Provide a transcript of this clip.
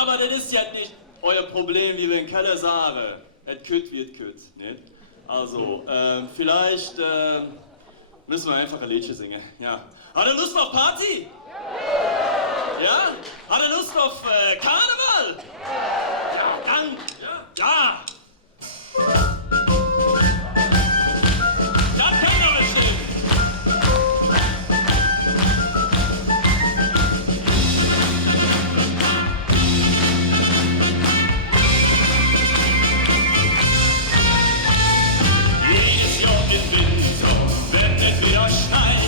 Aber das ist ja nicht euer Problem, wie wir in Keller sagen. Et kütt wird kütt, ne? Also, vielleicht müssen wir einfach ein Liedchen singen, ja. Hat er Lust auf Party? Ja? Hat er Lust auf Karneval? Ja, dann, ja. Dann können wir es sehen. Jedes Jahr im Winter, wenn es wieder schneit,